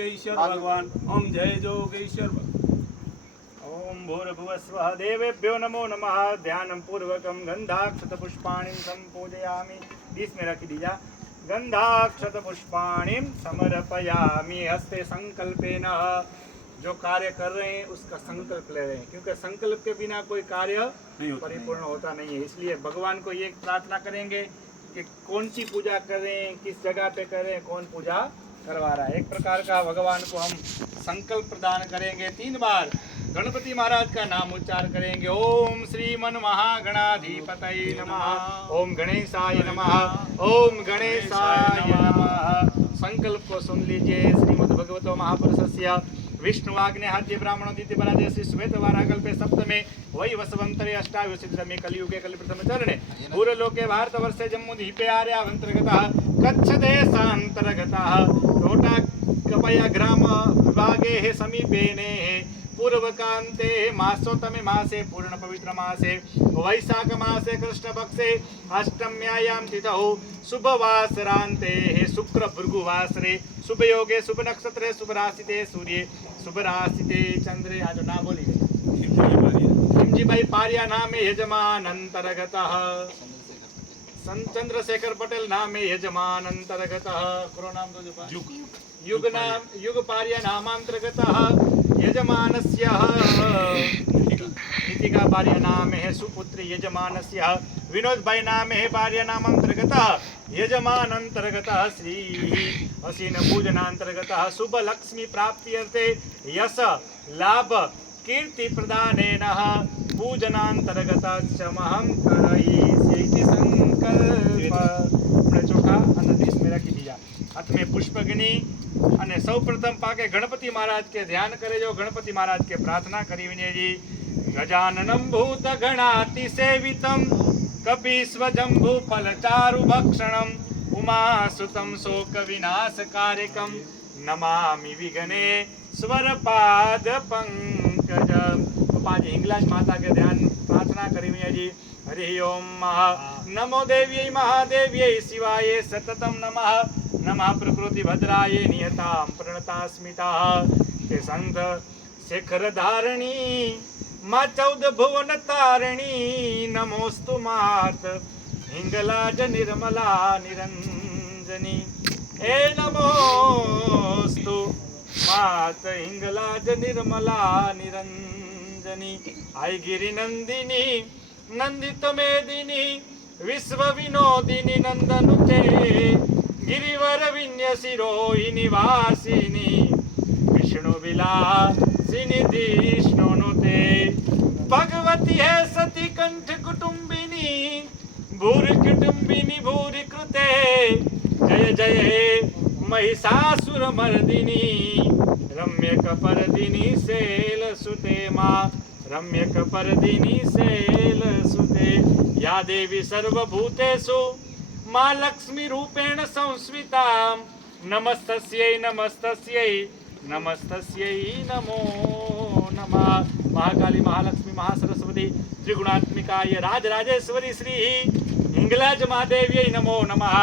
योगेश्वर भगवान। ओम जय योगेश्वर भगवान। ओम भूर्भुवस्वः देवेभ्यो नमो नमः। ध्यानं पूर्वकं गंधाक्षत पुष्पाणि संपूजयामि। 20 में रखी दीजा। गंधाक्षत पुष्पाणि समर्पयामि हस्ते संकल्पेन। जो कार्य कर रहे हैं उसका संकल्प ले रहे हैं, क्योंकि संकल्प के बिना कोई कार्य परिपूर्ण होता नहीं है। इसलिए भगवान को ये प्रार्थना करेंगे कि कौन सी पूजा कर रहे हैं, किस जगह पे कर रहे हैं, कौन पूजा करवा रहा है। एक प्रकार का भगवान को हम संकल्प प्रदान करेंगे। 3 बार गणपति महाराज का नाम उच्चार करेंगे। ओम श्रीमन महागणाधिपतये नमः। ओम गणेशाय नमः। ओम गणेशाय नमः। संकल्प को सुन लीजिए। श्रीमद् भगवतो महापुरुषस्य विष्णुवाग्नेहाद्य ब्राह्मणोदित्य पराजय श्री श्वेत वाराकल्पे सप्तमे वै वसवंतरे अष्टाविंशतितमे कलियुगे कलिप्रथम चरणे पूर्वलोके भारतवर्षे जम्मूद्वीपे आर्यावन्तर्गतः कच्छ देशान्तर्गतः रोटा कपया ग्राम विभागे समीपेने पूर्वकान्ते मासोत्तमे मासे पूर्ण पवित्र मासे वैशाख मासे कृष्ण पक्षे अष्टम्यायां तिथौ शुभवासरान्ते शुक्र भृगुवासरे शुभ योगे शुभ नक्षत्रे शुभ राशिते सूर्ये शुभ राशिते चंद्रे। आज ना बोली गई खिमजीभाई पारिया नामे यजमान अंतर्गतः चंद्रशेखर पटेल नामे यजमान अंतर्गतः करो नाम तो युग नाम युग पार्य नामांतर्गतः यजमानस्य नीतिका पार्य नाम है सुपुत्री यजमानस्य विनोद भाई नाम है पार्य नामांतर्गतः यजमान अंतर्गतः श्री असीन पूजनांतर्गतः शुभ लक्ष्मी प्राप्ति अर्थे यश लाभ कीर्ति प्रदानेन पूजनांतर्गतः चमहं करयि संकल्प चोखा અને 30 में रखी दिया। हाथ में पुष्पग्नि અને સૌપ્રથમ પાકે ગણપતિ મહારાજ કે ધ્યાન કરે જો ગણપતિ મહારાજ કે પ્રાર્થના કરી વિનયજી ગજાનનમ ભૂત ગણાતિ સેવિતમ કપીસ્વ જંબુ ફલચારુ ભક્ષણમ ઉમાસુતમ શોક વિનાશ કારિકમ નમામિ વિઘ્ને સ્વર પાદ પંકજ। पाँच हिंगलाज माता के ध्यान प्रार्थना करी विनयजी। हरि ओम नमो देव्यै महादेव्यै शिवाय सततम नमः। नमः प्रकृति भद्राय नियतां प्रणतास्मिता के संत शेखर धारणी माँ 14 भुवन तारिणी नमोस्तु मात हिंगलाज निर्मला निरंजनी। ए नमोस्तु मात हिंगलाज निर्मला निरंजनी। आई गिरि नंदिनी नंदित मेदिनी विश्व विनोदिनी नंदनुते गिरिवर विन्यसिरोहि निवासिनी विष्णु विलासिनी धीष्णुनुते भगवती है सती कंठ कुटुंबिनी भूरि कुटुंबिनी भूरि कृते जय जय महिषासुर मर्दिनी रम्य कपर्दिनी शैल सुते माँ रम्य कपर्दिनी शैल सुते। या देवी सर्वभूतेषु माँ लक्ष्मी रूपेण संस्मिता नमस्तस्यै नमस्तस्यै नमस्तस्यै नमो नमः। महाकाली महालक्ष्मी महासरस्वती त्रिगुणात्मिकाय राजराजेश्वरी श्री हिंगलाज महादेव्यै नमो नमः।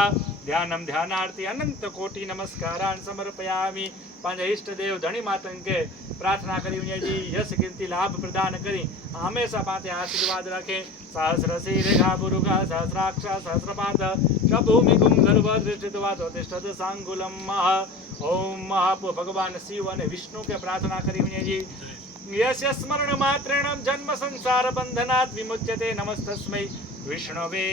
ध्यानम ध्यानार्थी अनंत कोटि नमस्कारान् समर्पयामि। पंज इष्ट देव धनी मातन के प्रार्थना करी विनयजी यश कीर्ति लाभ प्रदान करी हमेशा पाते आशीर्वाद रखे। सहस्र शीरेखा बुरुगा सहस्राक्ष सहस्रपाद भूमि कुम गर्भ दृष्टित्वा ज्योतिष्ठद सांगुलम मह। ओम महापु भगवान शिव और विष्णु के प्रार्थना करी विनयजी। यस्य स्मरण मात्रेण जन्म संसार बंधनात् विमुच्यते। नमस्तस्मै विष्णवे